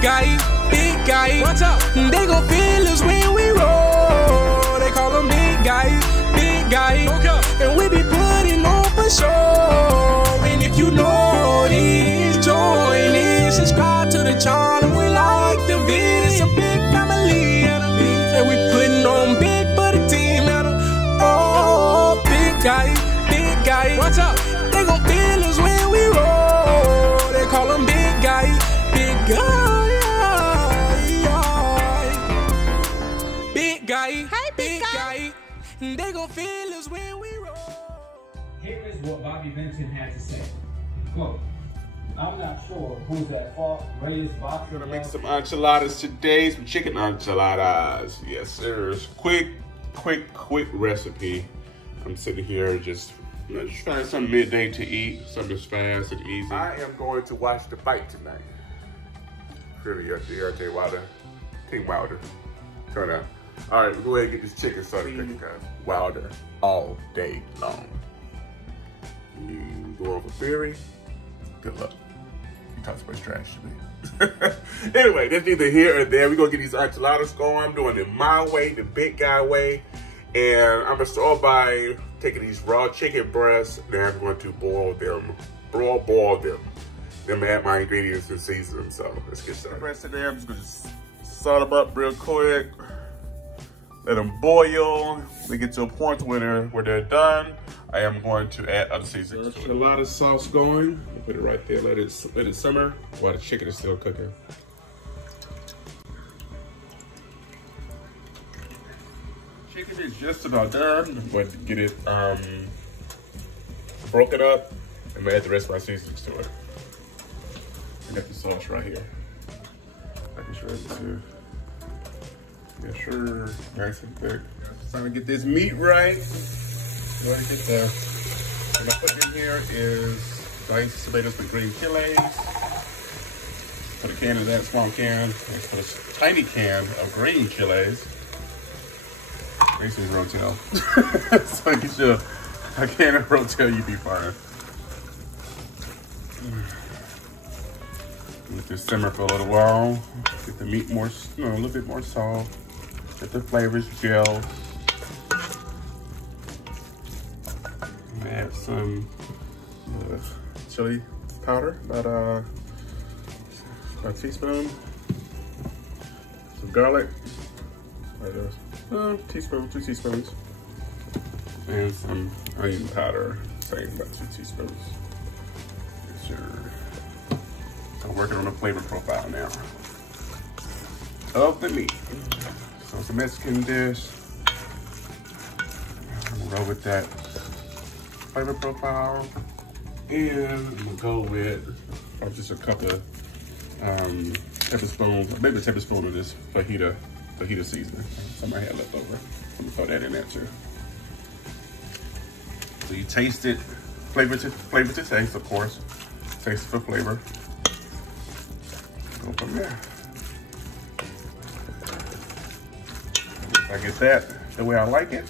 big guy. Watch out. They gon' feel us when we roll. They call them big guy. Okay. And we be putting on for sure. And if you know this, join in, subscribe to the channel. We like the video, it's a big family. And we putting on big for the team. Oh, big guy. Watch out. They gon' feel us when we roll. They call them big guy. Big guy. Hey, big guy. They gon' feel us when we roll. Here is what Bobby Vinton had to say. Quote, I'm not sure who's at fault. Ray's box. Gonna make some enchiladas today, some chicken enchiladas. Yes, sir. Quick recipe. I'm sitting here just trying some midday to eat, something fast and easy. I am going to watch the fight tonight. Really, Deontay Wilder, Team Wilder. Turn out. All right, we'll go ahead and get this chicken started cooking, guys. Wilder all day long. You go over theory. Good luck. He talks about trash to me. Anyway, that's neither here or there. We're gonna get these enchiladas going. I'm doing it my way, the big guy way. And I'm gonna start by taking these raw chicken breasts. Then I'm going to boil them. Then add my ingredients and season. So let's get started. The breasts in there, I'm just gonna salt them up real quick. Let them boil. They get to a point where they're done. I am going to add other seasonings. Put a lot of sauce going. I'll put it right there. Let it simmer while the chicken is still cooking. Chicken is just about done. I'm going to get it broken up and add the rest of my seasonings to it. I got the sauce right here. I can show it too. Yeah, sure. Nice and thick. Trying to get this meat right. Go ahead and get there. What I put in here is diced tomatoes with green chilies. Put a can of that, small can. Let's put a tiny can of green chilies. Makes me Rotel. So you should. A can of Rotel, you'd be fine. Let this simmer for a little while. Get the meat more, a little bit more soft. Get the flavors gel. Add some chili powder, about a teaspoon. Some garlic, teaspoon, 2 teaspoons. And some onion powder, same, about 2 teaspoons. Make sure. I'm working on a flavor profile now of the meat. So it's a Mexican dish. I'm gonna go with that flavor profile. And I'm gonna go with just a couple of tablespoons, maybe a tablespoon of this fajita seasoning. Some I had left over. I'm gonna throw that in there too. So you taste it, flavor to taste, of course. Taste for flavor. Go from there. If I get that the way I like it,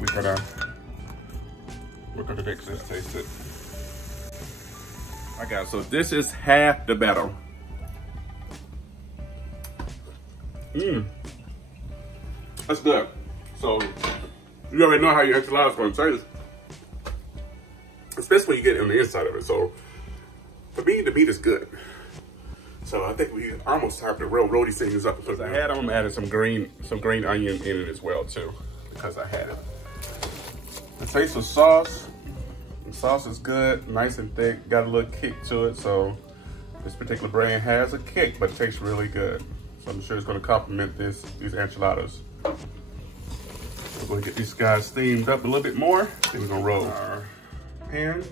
we're gonna mix this, taste it. I got, so this is half the battle. That's good. So you already know how your enchilada is gonna taste, especially when you get on the inside of it. So for me, the meat is good. So I think we almost have to roll these things up. Because I had them, added some green onion in it as well too, because I had it. The taste of sauce. The sauce is good, nice and thick, got a little kick to it. So this particular brand has a kick, but it tastes really good. So I'm sure it's going to complement these enchiladas. We're going to get these guys steamed up a little bit more. Then we're going to roll our pan.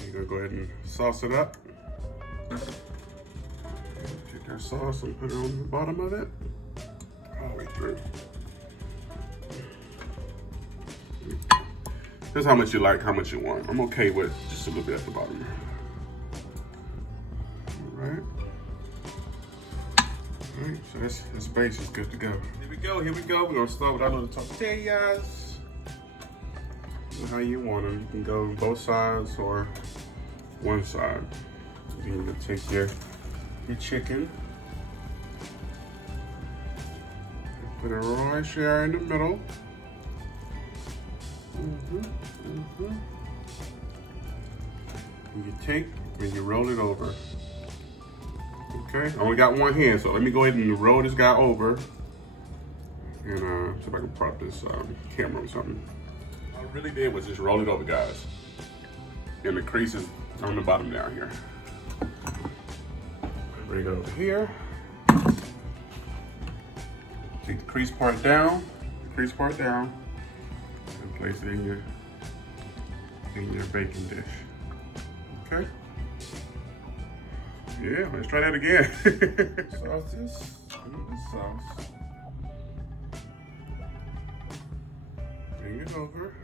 We're going to go ahead and sauce it up. Take that sauce and put it on the bottom of it, all the way through. That's how much you like, how much you want. I'm okay with just a little bit at the bottom. All right. All right, so this base is good to go. Here we go. We're gonna start with our little tortillas. How you want them. You can go both sides or one side. You're gonna take your your chicken. Put it right there in the middle. And you take and you roll it over. Okay, I only got one hand, so let me go ahead and roll this guy over. And see if I can prop this camera or something. All I really did was just roll it over, guys. And the crease is on the bottom down here. Bring it over here. Take the crease part down, and place it in your baking dish. Okay? Yeah, let's try that again. Sauces, the sauce. Bring it over.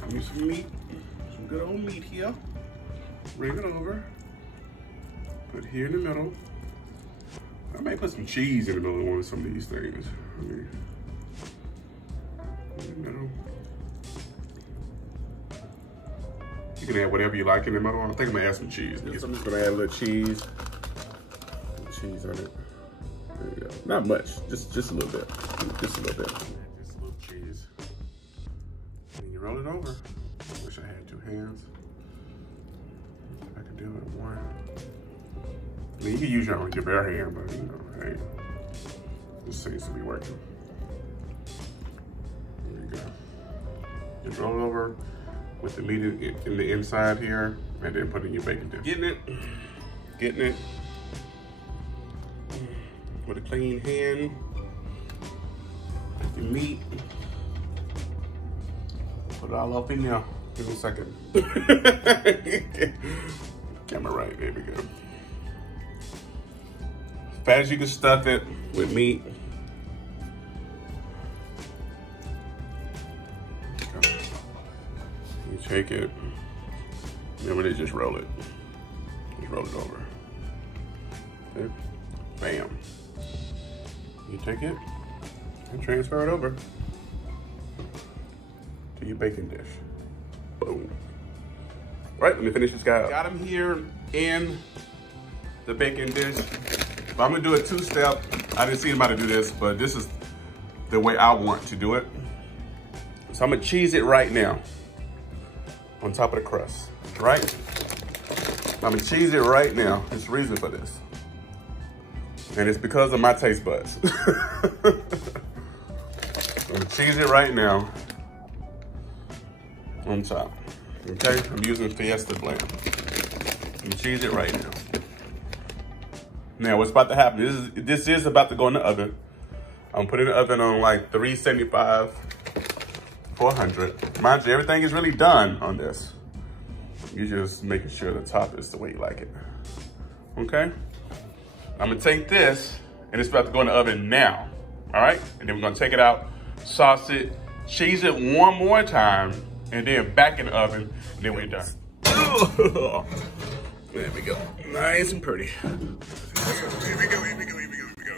Got me some meat, some good old meat here. Bring it over. Put it here in the middle. I may put some cheese in the middle of some of these things. I mean, in the middle. You can add whatever you like in the middle. I think I'm gonna add some cheese. I'm just gonna add a little cheese. Cheese on it. There you go. Not much, just a little bit. Just a little bit. Just a little cheese. And you roll it over. I wish I had two hands. I could do it with one. I mean, you can use your bare hand, but you know, hey, this seems to be working. There you go. Just roll it over with the meat in the inside here, and then put it in your baking dish. Getting it. With a clean hand. Take your meat. Put it all up in there. Give me a second. Camera right, there we go. As fast as you can stuff it with meat. You take it, then we just roll it. Just roll it over. Okay. Bam. You take it and transfer it over to your baking dish. Boom. All right, let me finish this guy up. Got him here in the baking dish. But I'm gonna do a two-step. I didn't see anybody do this, but this is the way I want to do it. So I'm gonna cheese it right now on top of the crust, right? I'm gonna cheese it right now. There's a reason for this. And it's because of my taste buds. I'm gonna cheese it right now on top, okay? I'm using Fiesta blend. I'm gonna cheese it right now. Now, what's about to happen, this is about to go in the oven. I'm putting the oven on like 375, 400. Mind you, everything is really done on this. You're just making sure the top is the way you like it, okay? I'm gonna take this, and it's about to go in the oven now, all right? And then we're gonna take it out, sauce it, cheese it one more time, and then back in the oven, and then we're done. There we go, nice and pretty. Here we go, here we go, here we go, here we go.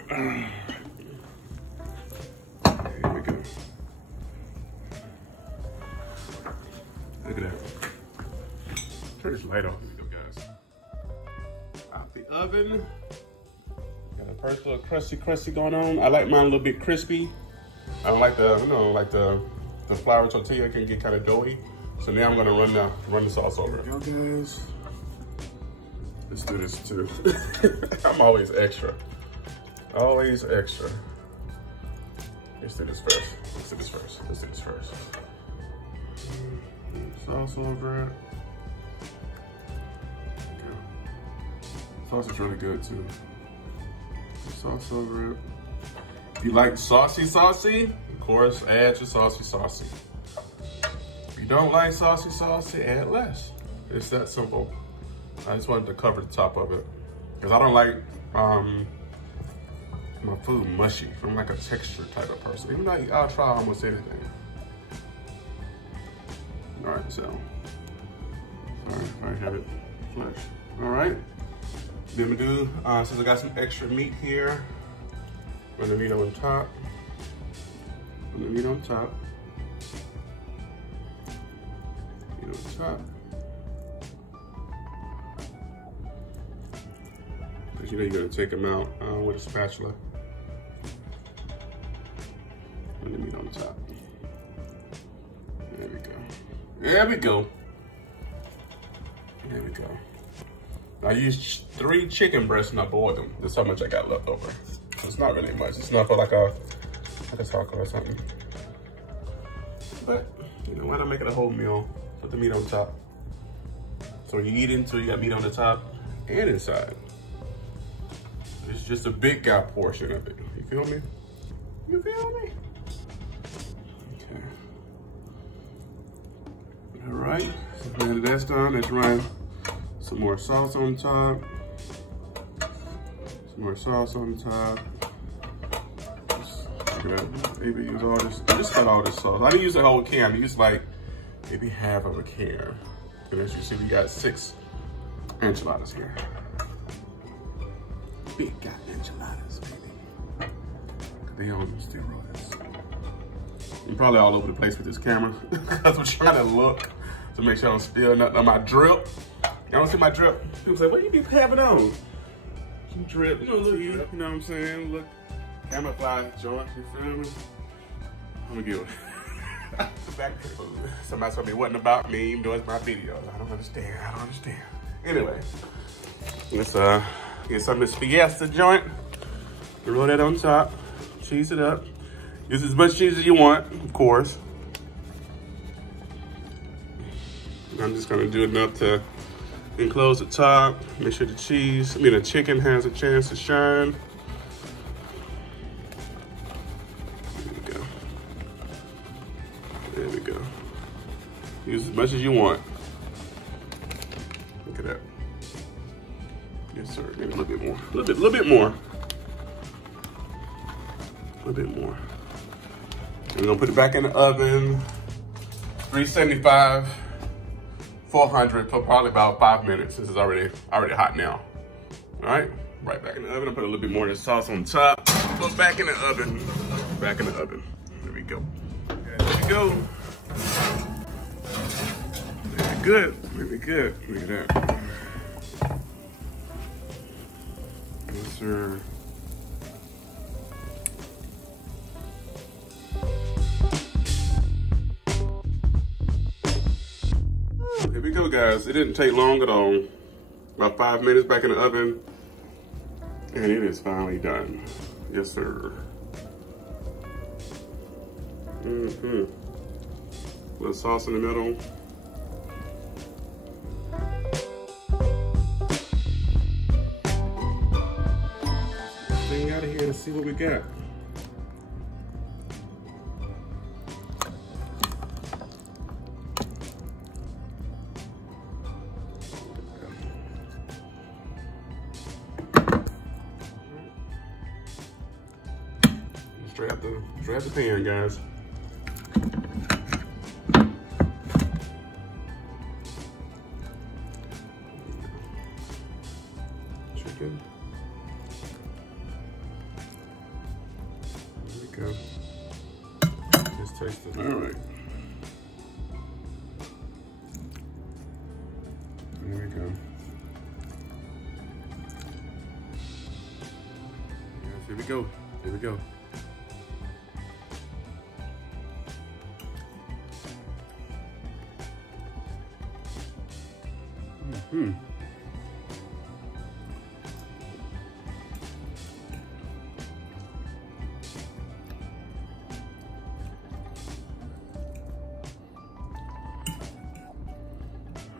Here we go. Look at that. Turn this light off. Here we go, guys. Out the oven. Got a first little crusty going on. I like mine a little bit crispy. I don't like the, you know, like the flour tortilla can get kind of doughy. So now I'm gonna run the sauce over. Here we go, guys. Let's do this too. I'm always extra. Always extra. Let's do this first. Let's do this first. Let's do this first. Sauce over it. Sauce is really good too. Sauce over it. If you like saucy, of course, add your saucy. If you don't like saucy, add less. It's that simple. I just wanted to cover the top of it because I don't like my food mushy. I'm like a texture type of person. Even though I'll try almost anything. All right, so I have it flesh. All right, then we do, since I got some extra meat here, put the meat on top. Put the meat on top. Meat on top. because you know you're gonna take them out with a spatula. And the meat on the top. There we go. There we go. There we go. I used 3 chicken breasts and I boiled them. That's how much I got left over. So it's not really much. It's not for like a taco or something. But you know, why not make it a whole meal? Put the meat on top. So when you eat into, you got meat on the top and inside. It's just a big guy portion of it. You feel me? You feel me? Okay. All right. So now that that's done, let's run some more sauce on top. Some more sauce on the top. Maybe use all this. Just got all this sauce. I didn't use the whole can. I used like maybe half of a can. And as you see, we got 6 enchiladas here. Big got enchiladas, baby. They on steroids. I'm probably all over the place with this camera because I'm trying to look to make sure I don't spill nothing on my drip. Y'all don't see my drip? People say, what do you be having on? Some drip, you know, look, you know what I'm saying? Look, camouflage joint, you feel me? I'm gonna give it. Somebody told me it wasn't about me, even though it's my videos. I don't understand. Anyway, let's get some of this spaghetti joint. Roll that on top. Cheese it up. Use as much cheese as you want, of course. I'm just gonna do enough to enclose the top. Make sure the chicken has a chance to shine. There we go. Use as much as you want. Look at that. Yes, sir. Maybe a little bit more. A little bit more. A little bit more. And we're gonna put it back in the oven. 375, 400 for probably about 5 minutes. This is already hot now. All right, right back in the oven. I'll put a little bit more of the sauce on top. Put back in the oven. Back in the oven. There we go. There we go. Very good. Very good. Look at that. Yes, sir. Here we go, guys. It didn't take long at all. About 5 minutes back in the oven. And it is finally done. Yes, sir. Mm-hmm. Little sauce in the middle. Thing out of here and see what we got. Straight out the pan, guys. Chicken. There we go. Let's taste it. All right. There we go. Yes, here we go. Here we go. Hmm.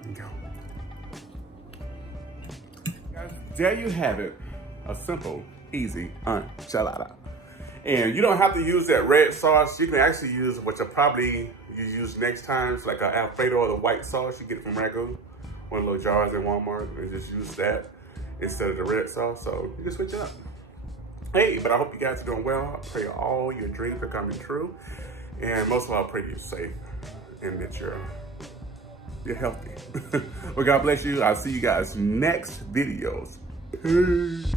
There you go. Guys, there you have it. A simple, easy enchilada. And you don't have to use that red sauce. You can actually use what you'll probably use next time. It's like an Alfredo or the white sauce. You get it from Ragu. One of those jars in Walmart, and just use that instead of the red sauce. So you can switch it up. Hey, but I hope you guys are doing well. I pray all your dreams are coming true. And most of all, I pray you're safe and that you're healthy. Well, God bless you. I'll see you guys next videos. Peace.